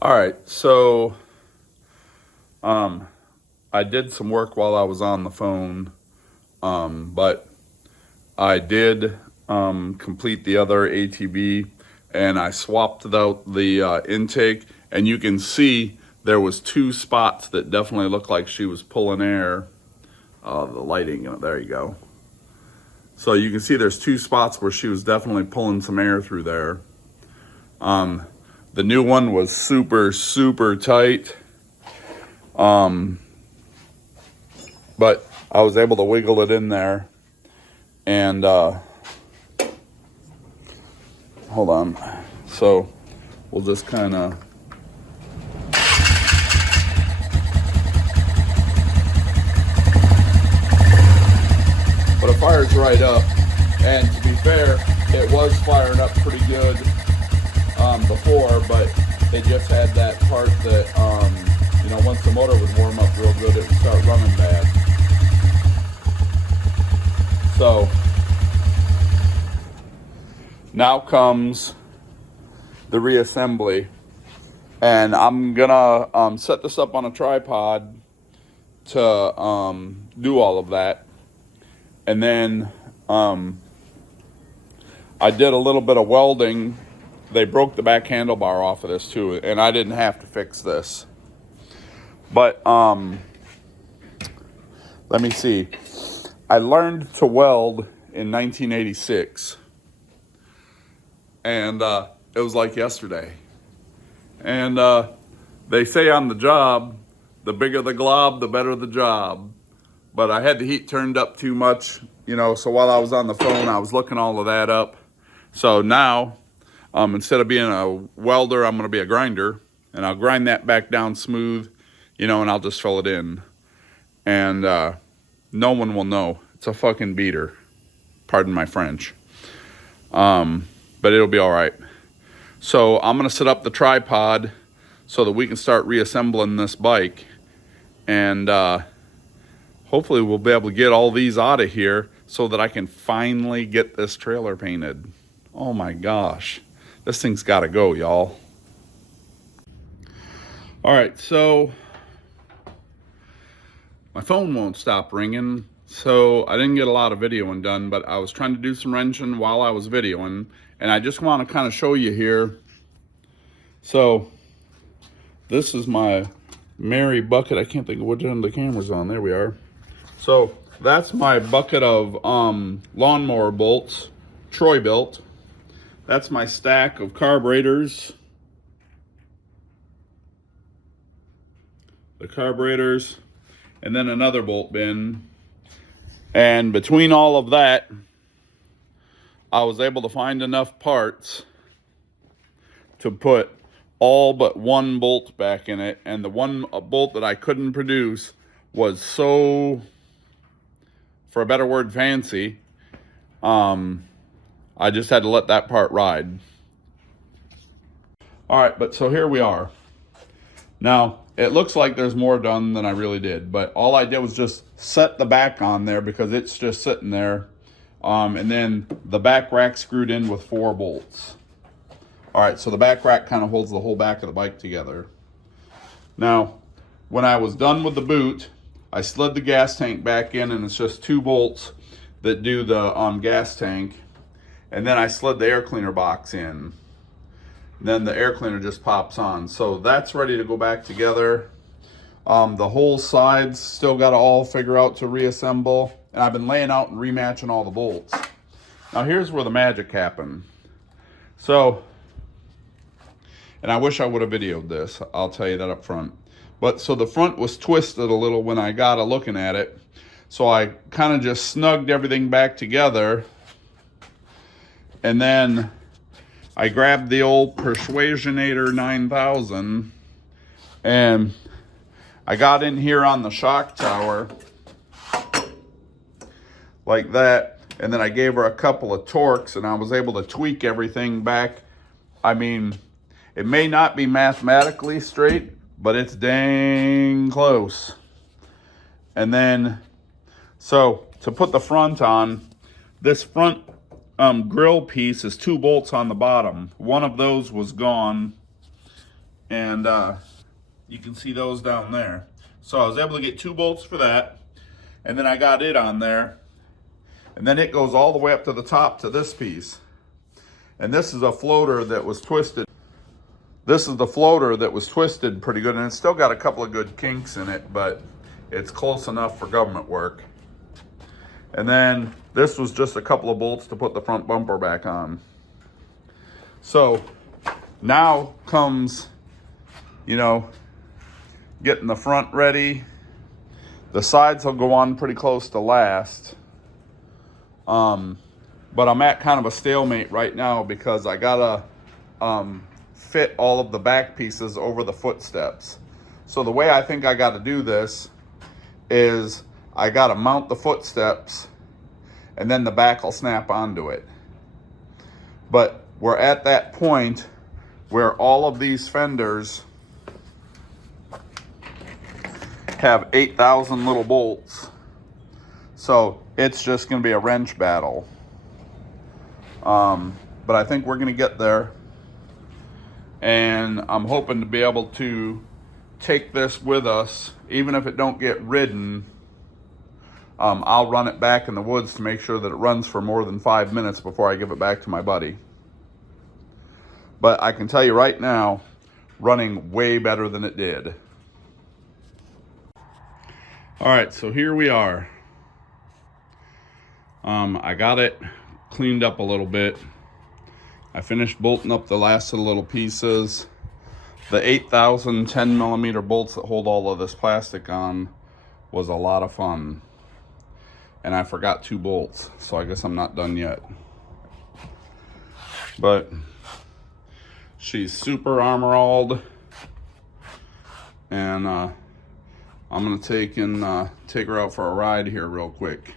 All right, so I did some work while I was on the phone, but I did complete the other ATV, and I swapped out the intake, and you can see there was 2 spots that definitely looked like she was pulling air. The lighting, there you go. So you can see there's 2 spots where she was definitely pulling some air through there. The new one was super tight. But I was able to wiggle it in there, and hold on. So we'll just kind of, but it fires right up. And to be fair, it was firing up pretty good before, but it just had that part that you know, once the motor would warm up real good, it would start running bad. So now comes the reassembly, and I'm gonna set this up on a tripod to do all of that, and then I did a little bit of welding. They broke the back handlebar off of this too, and I didn't have to fix this. But let me see. I learned to weld in 1986, and it was like yesterday. And they say on the job, the bigger the glob, the better the job. But I had the heat turned up too much, you know, so while I was on the phone, I was looking all of that up. So now, instead of being a welder, I'm gonna be a grinder, and I'll grind that back down smooth, you know, and I'll just fill it in. And no one will know. It's a fucking beater. Pardon my French. But it'll be all right. So I'm gonna set up the tripod so that we can start reassembling this bike. And hopefully we'll be able to get all these out of here so that I can finally get this trailer painted. Oh my gosh. This thing's gotta go, y'all. All right, so my phone won't stop ringing, so I didn't get a lot of videoing done, but I was trying to do some wrenching while I was videoing, and I just want to kind of show you here. So this is my Mary bucket. I can't think of which end the camera's on. There we are. So that's my bucket of lawnmower bolts, Troy built. That's my stack of carburetors. The carburetors, and then another bolt bin. And between all of that, I was able to find enough parts to put all but one bolt back in it. And the one bolt that I couldn't produce was so, for a better word, fancy. I just had to let that part ride. All right, but so here we are. Now, it looks like there's more done than I really did, but all I did was just set the back on there because it's just sitting there. And then the back rack screwed in with 4 bolts. All right, so the back rack kind of holds the whole back of the bike together. Now, when I was done with the boot, I slid the gas tank back in, and it's just 2 bolts that do the gas tank. And then I slid the air cleaner box in. Then the air cleaner just pops on. So that's ready to go back together. The whole sides still got to all figure out to reassemble. And I've been laying out and rematching all the bolts. Now here's where the magic happened. So, and I wish I would have videoed this. I'll tell you that up front. But so the front was twisted a little when I got a looking at it. So I kind of just snugged everything back together. And then I grabbed the old Persuasionator 9000 and I got in here on the shock tower like that, and then I gave her a couple of torques and I was able to tweak everything back. I mean, it may not be mathematically straight, but it's dang close. And then, so to put the front on, this front grill piece is 2 bolts on the bottom. One of those was gone, and you can see those down there. So I was able to get 2 bolts for that, and then I got it on there, and then it goes all the way up to the top to this piece. And this is a floater that was twisted. This is the floater that was twisted pretty good, and it's still got a couple of good kinks in it, but it's close enough for government work. And then this was just a couple of bolts to put the front bumper back on. So now comes, you know, getting the front ready. The sides will go on pretty close to last. But I'm at kind of a stalemate right now because I gotta fit all of the back pieces over the footsteps. So the way I think I gotta do this is I gotta mount the footsteps and then the back will snap onto it. But we're at that point where all of these fenders have 8,000 little bolts. So it's just gonna be a wrench battle. But I think we're gonna get there. And I'm hoping to be able to take this with us, even if it don't get ridden, I'll run it back in the woods to make sure that it runs for more than 5 minutes before I give it back to my buddy. But I can tell you right now, running way better than it did. All right, so here we are. I got it cleaned up a little bit. I finished bolting up the last of the little pieces. The 8,000 10mm bolts that hold all of this plastic on was a lot of fun. And I forgot 2 bolts, so I guess I'm not done yet. But she's super armor-alled, and I'm gonna take her out for a ride here real quick.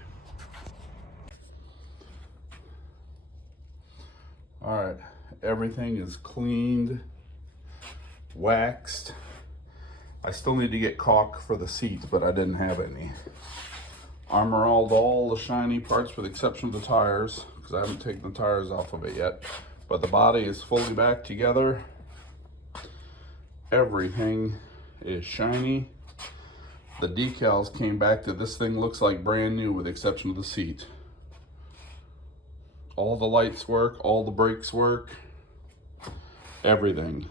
All right, everything is cleaned, waxed. I still need to get caulk for the seats, but I didn't have any. Armor-alled all the shiny parts with the exception of the tires, because I haven't taken the tires off of it yet. But the body is fully back together. Everything is shiny. The decals came back to this thing looks like brand new with the exception of the seat. All the lights work, all the brakes work, everything.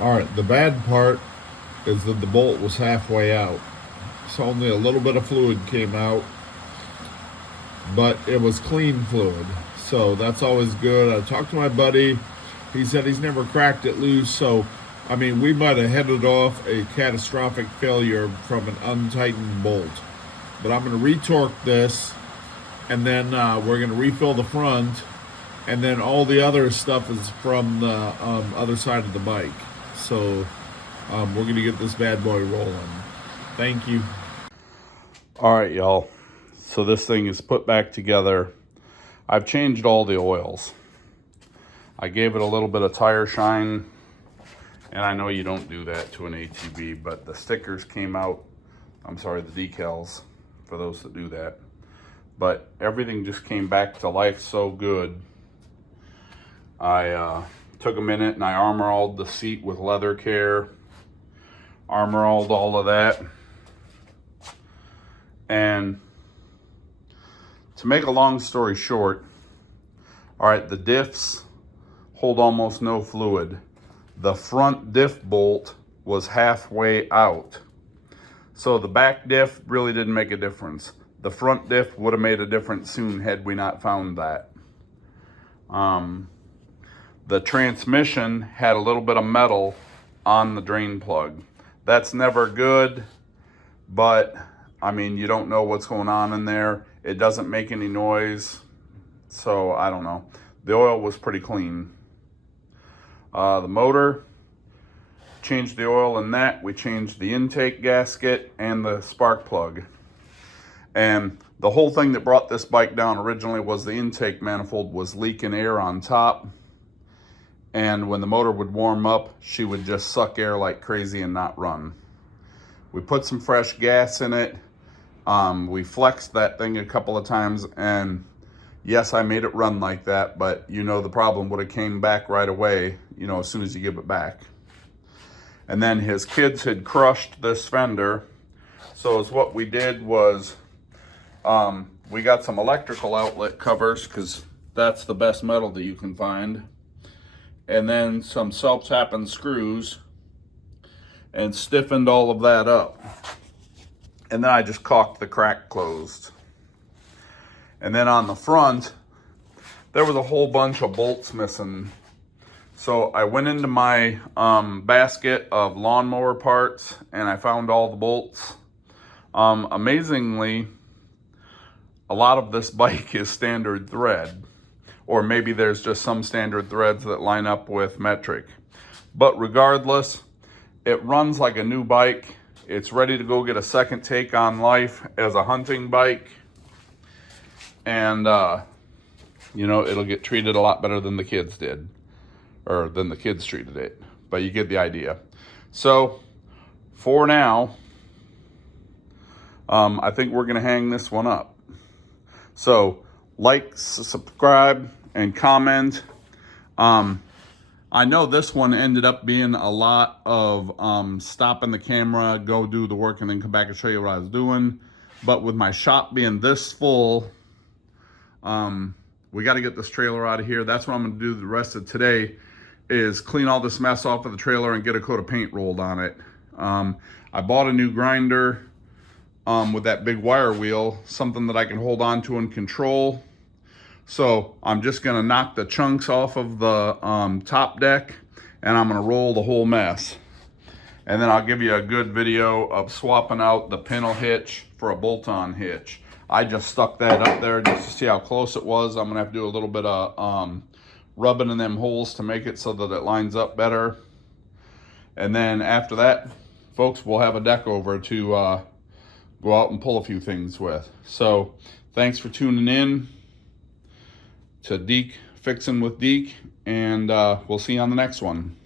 All right, the bad part is that the bolt was halfway out. So only a little bit of fluid came out, but it was clean fluid. So that's always good. I talked to my buddy. He said he's never cracked it loose. So, I mean, we might have headed off a catastrophic failure from an untightened bolt. But I'm going to retorque this, and then we're going to refill the front, and then all the other stuff is from the other side of the bike. So we're going to get this bad boy rolling. Thank you. All right, y'all. So this thing is put back together. I've changed all the oils. I gave it a little bit of tire shine, and I know you don't do that to an ATV, but the stickers came out. I'm sorry, the decals, for those that do that. But everything just came back to life so good. I took a minute and I armor-alled the seat with leather care. Armor-alled all of that. And to make a long story short, all right, the diffs hold almost no fluid. The front diff bolt was halfway out. So the back diff really didn't make a difference. The front diff would have made a difference soon had we not found that. The transmission had a little bit of metal on the drain plug. That's never good, but I mean, you don't know what's going on in there. It doesn't make any noise, so I don't know. The oil was pretty clean. The motor, changed the oil in that. We changed the intake gasket and the spark plug. And the whole thing that brought this bike down originally was the intake manifold was leaking air on top. And when the motor would warm up, she would just suck air like crazy and not run. We put some fresh gas in it. We flexed that thing a couple of times, and yes, I made it run like that, but you know the problem would have came back right away, you know, as soon as you give it back. And then his kids had crushed this fender. So what we did was we got some electrical outlet covers, because that's the best metal that you can find. And then some self-tapping screws, and stiffened all of that up. And then I just caulked the crack closed. And then on the front, there was a whole bunch of bolts missing. So I went into my basket of lawnmower parts and I found all the bolts. Amazingly, a lot of this bike is standard thread. Or maybe there's just some standard threads that line up with metric. But regardless, it runs like a new bike. It's ready to go get a second take on life as a hunting bike. And, you know, it'll get treated a lot better than the kids did. Or than the kids treated it. But you get the idea. So, for now, I think we're going to hang this one up. So, like, subscribe, and comment. I know this one ended up being a lot of stopping the camera, go do the work, and then come back and show you what I was doing. But with my shop being this full, we got to get this trailer out of here. That's what I'm going to do the rest of today, is clean all this mess off of the trailer and get a coat of paint rolled on it. I bought a new grinder with that big wire wheel, something that I can hold on to and control. So I'm just gonna knock the chunks off of the top deck, and I'm gonna roll the whole mess. And then I'll give you a good video of swapping out the pintle hitch for a bolt-on hitch. I just stuck that up there just to see how close it was. I'm gonna have to do a little bit of rubbing in them holes to make it so that it lines up better. And then after that, folks, we'll have a deck over to go out and pull a few things with. So thanks for tuning in to Deke Fixin' with Deke, and we'll see you on the next one.